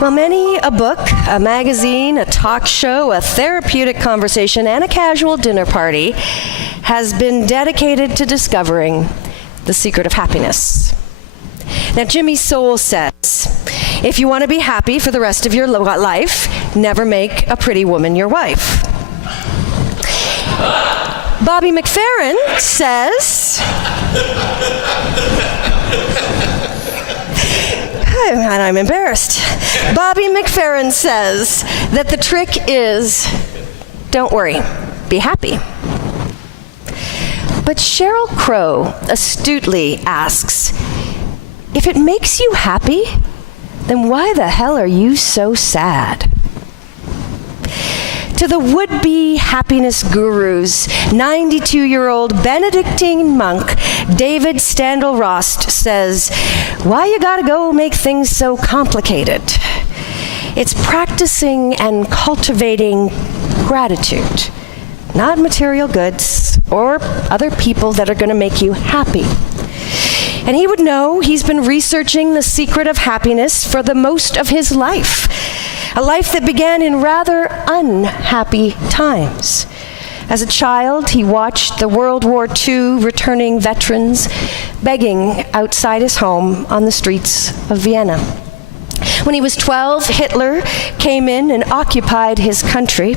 Well, many a book, a magazine, a talk show, a therapeutic conversation, and a casual dinner party has been dedicated to discovering the secret of happiness. Now, Jimmy Soule says, if you want to be happy for the rest of your life, never make a pretty woman your wife. Bobby McFerrin says, and I'm embarrassed. Bobby McFerrin says that the trick is, don't worry, be happy. But Sheryl Crow astutely asks, if it makes you happy, then why the hell are you so sad? To the would-be happiness gurus, 92-year-old Benedictine monk David Standel-Rost says, why you gotta go make things so complicated? It's practicing and cultivating gratitude, not material goods or other people that are gonna make you happy. And he would know he's been researching the secret of happiness for the most of his life. A life that began in rather unhappy times. As a child, he watched the World War II returning veterans begging outside his home on the streets of Vienna. When he was 12, Hitler came in and occupied his country.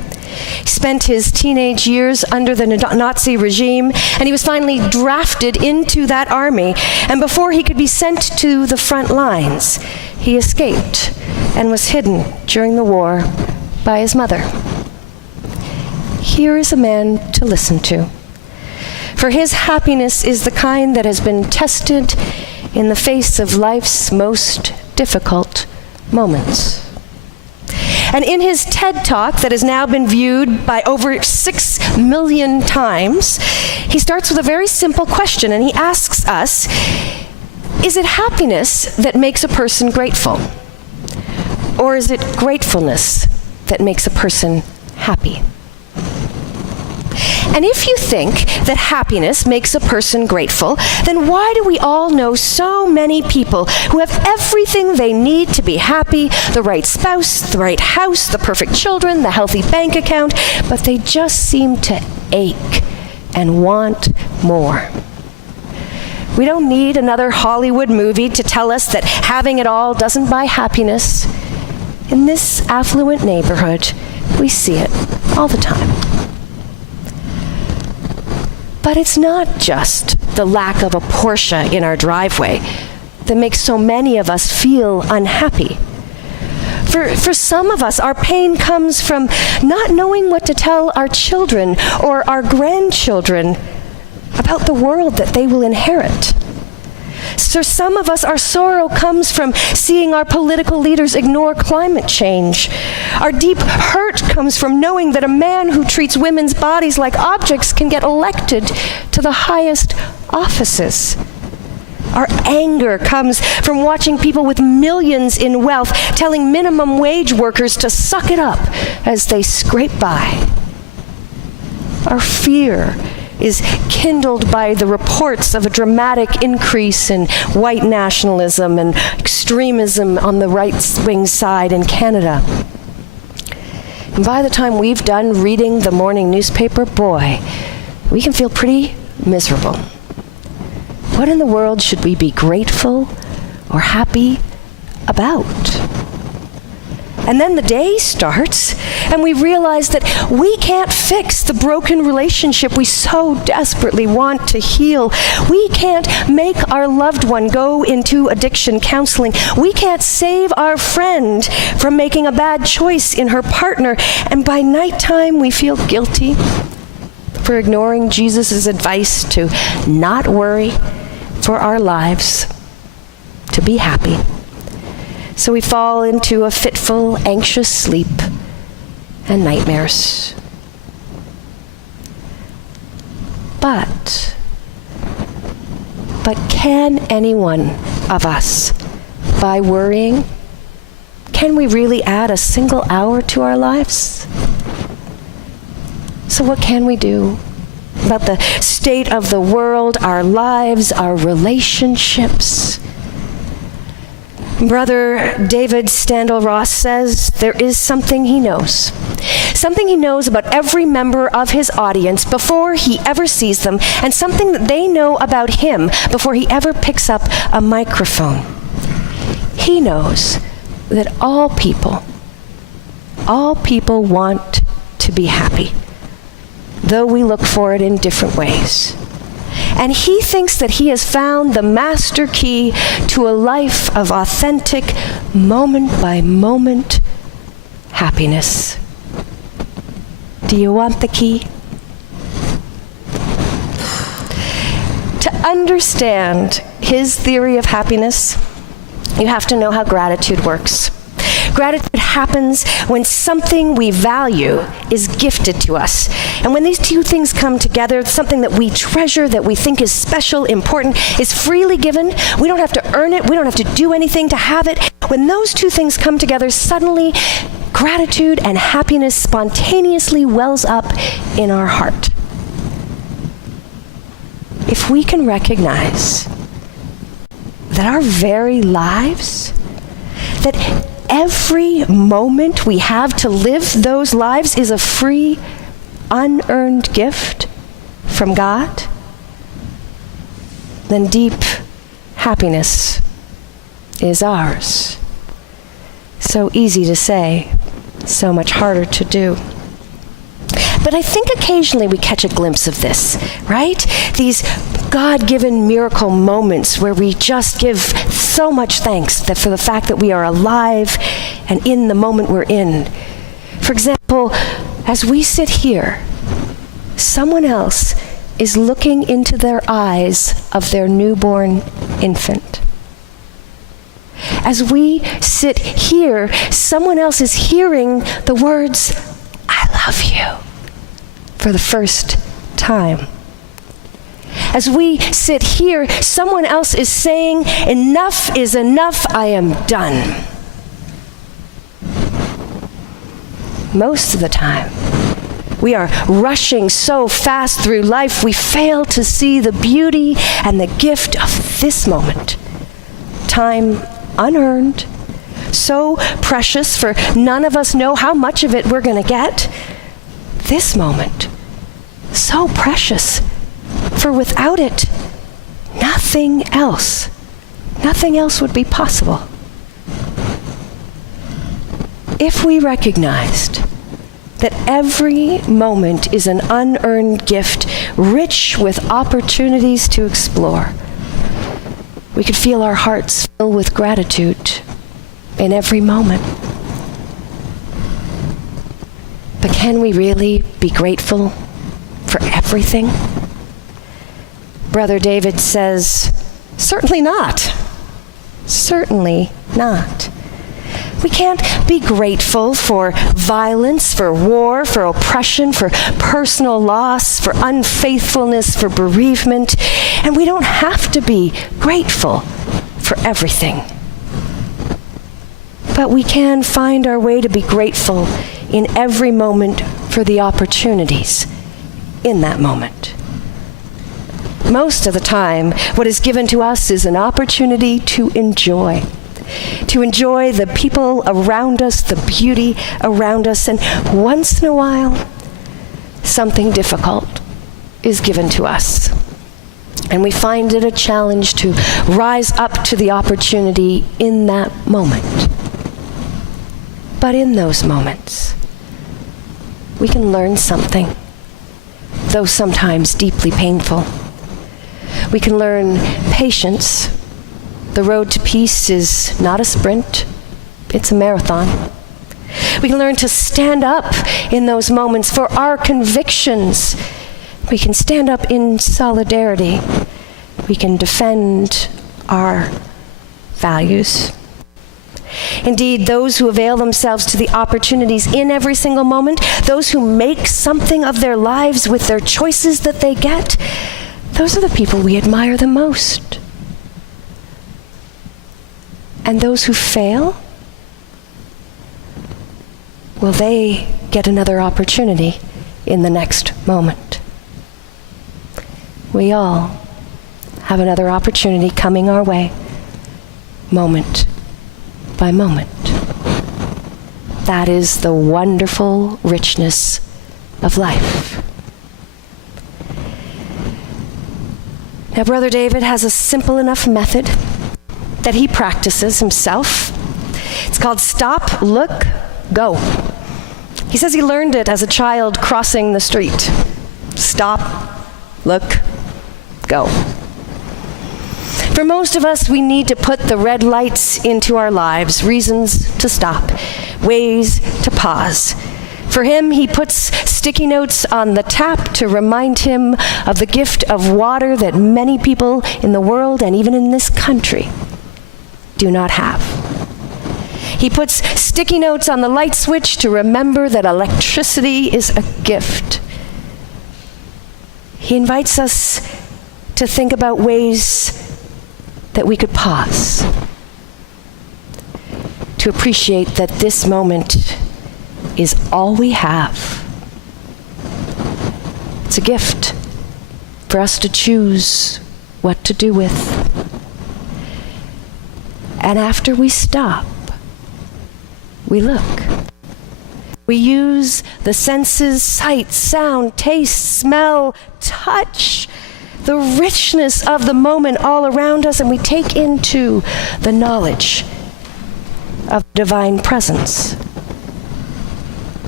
He spent his teenage years under the Nazi regime, and he was finally drafted into that army. And before he could be sent to the front lines, he escaped and was hidden during the war by his mother. Here is a man to listen to, for his happiness is the kind that has been tested in the face of life's most difficult moments. And in his TED Talk that has now been viewed by over 6 million times, he starts with a very simple question, and he asks us, is it happiness that makes a person grateful? Or is it gratefulness that makes a person happy? And if you think that happiness makes a person grateful, then why do we all know so many people who have everything they need to be happy, the right spouse, the right house, the perfect children, the healthy bank account, but they just seem to ache and want more? We don't need another Hollywood movie to tell us that having it all doesn't buy happiness. In this affluent neighborhood, we see it all the time. But it's not just the lack of a Porsche in our driveway that makes so many of us feel unhappy. For some of us, our pain comes from not knowing what to tell our children or our grandchildren about the world that they will inherit. For some of us, our sorrow comes from seeing our political leaders ignore climate change. Our deep hurt comes from knowing that a man who treats women's bodies like objects can get elected to the highest offices. Our anger comes from watching people with millions in wealth telling minimum wage workers to suck it up as they scrape by. Our fear is kindled by the reports of a dramatic increase in white nationalism and extremism on the right-wing side in Canada. And by the time we've done reading the morning newspaper, boy, we can feel pretty miserable. What in the world should we be grateful or happy about? And then the day starts, and we realize that we can't fix the broken relationship we so desperately want to heal. We can't make our loved one go into addiction counseling. We can't save our friend from making a bad choice in her partner. And by nighttime, we feel guilty for ignoring Jesus' advice to not worry for our lives, to be happy. So we fall into a fitful, anxious sleep and nightmares. But can any one of us, by worrying, can we really add a single hour to our lives? So what can we do about the state of the world, our lives, our relationships? Brother David Standell-Ross says there is something he knows. Something he knows about every member of his audience before he ever sees them, and something that they know about him before he ever picks up a microphone. He knows that all people want to be happy, though we look for it in different ways. And he thinks that he has found the master key to a life of authentic, moment-by-moment happiness. Do you want the key? To understand his theory of happiness, you have to know how gratitude works. Gratitude happens when something we value is gifted to us. And when these two things come together, something that we treasure, that we think is special, important, is freely given. We don't have to earn it. We don't have to do anything to have it. When those two things come together, suddenly gratitude and happiness spontaneously wells up in our heart. If we can recognize that our very lives, that every moment we have to live those lives is a free, unearned gift from God, then deep happiness is ours. So easy to say, so much harder to do. But I think occasionally we catch a glimpse of this, right? These God-given miracle moments where we just give so much thanks for the fact that we are alive and in the moment we're in. For example, as we sit here, someone else is looking into their eyes of their newborn infant. As we sit here, someone else is hearing the words, "I love you," for the first time. As we sit here, someone else is saying, "Enough is enough, I am done." Most of the time, we are rushing so fast through life, we fail to see the beauty and the gift of this moment. Time unearned, so precious, for none of us know how much of it we're going to get. This moment, so precious, for without it, nothing else would be possible. If we recognized that every moment is an unearned gift, rich with opportunities to explore, we could feel our hearts fill with gratitude in every moment. But can we really be grateful for everything? Brother David says, certainly not. Certainly not. We can't be grateful for violence, for war, for oppression, for personal loss, for unfaithfulness, for bereavement. And we don't have to be grateful for everything. But we can find our way to be grateful in every moment for the opportunities in that moment. Most of the time, what is given to us is an opportunity to enjoy the people around us, the beauty around us, and once in a while, something difficult is given to us. And we find it a challenge to rise up to the opportunity in that moment. But in those moments, we can learn something, though sometimes deeply painful. We can learn patience. The road to peace is not a sprint, it's a marathon. We can learn to stand up in those moments for our convictions. We can stand up in solidarity. We can defend our values. Indeed, those who avail themselves to the opportunities in every single moment, those who make something of their lives with their choices that they get, those are the people we admire the most. And those who fail, well, they get another opportunity in the next moment. We all have another opportunity coming our way, moment by moment. That is the wonderful richness of life. Now, Brother David has a simple enough method that he practices himself. It's called stop, look, go. He says he learned it as a child crossing the street. Stop, look, go. For most of us, we need to put the red lights into our lives, reasons to stop, ways to pause. For him, he puts sticky notes on the tap to remind him of the gift of water that many people in the world and even in this country do not have. He puts sticky notes on the light switch to remember that electricity is a gift. He invites us to think about ways that we could pause, to appreciate that this moment is all we have. It's a gift for us to choose what to do with. And after we stop, we look. We use the senses, sight, sound, taste, smell, touch, the richness of the moment all around us, and we take into the knowledge of divine presence.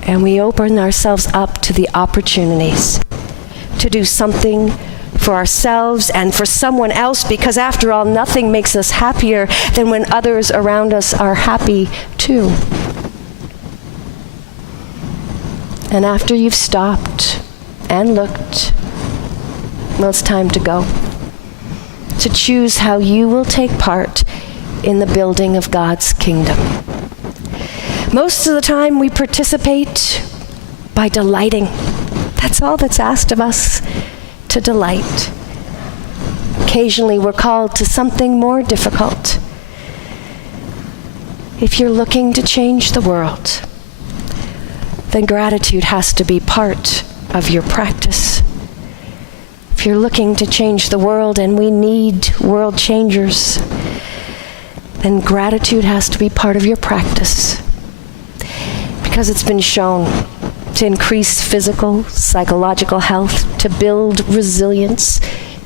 And we open ourselves up to the opportunities to do something for ourselves and for someone else, because after all, nothing makes us happier than when others around us are happy too. And after you've stopped and looked, well, it's time to go. To choose how you will take part in the building of God's kingdom. Most of the time we participate by delighting. That's all that's asked of us, to delight. Occasionally we're called to something more difficult. If you're looking to change the world, then gratitude has to be part of your practice. If you're looking to change the world, and we need world changers, then gratitude has to be part of your practice. Because it's been shown to increase physical, psychological health, to build resilience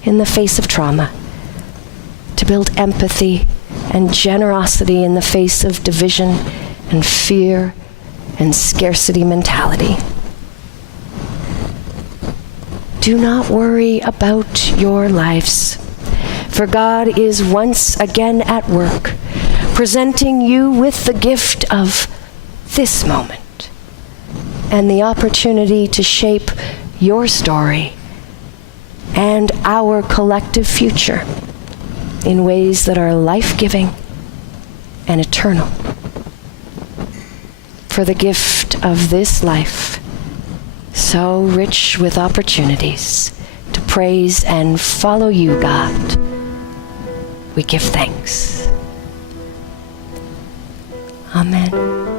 in the face of trauma, to build empathy and generosity in the face of division and fear and scarcity mentality. Do not worry about your lives, for God is once again at work, presenting you with the gift of this moment and the opportunity to shape your story and our collective future in ways that are life-giving and eternal. For the gift of this life, so rich with opportunities to praise and follow you, God, we give thanks. Amen.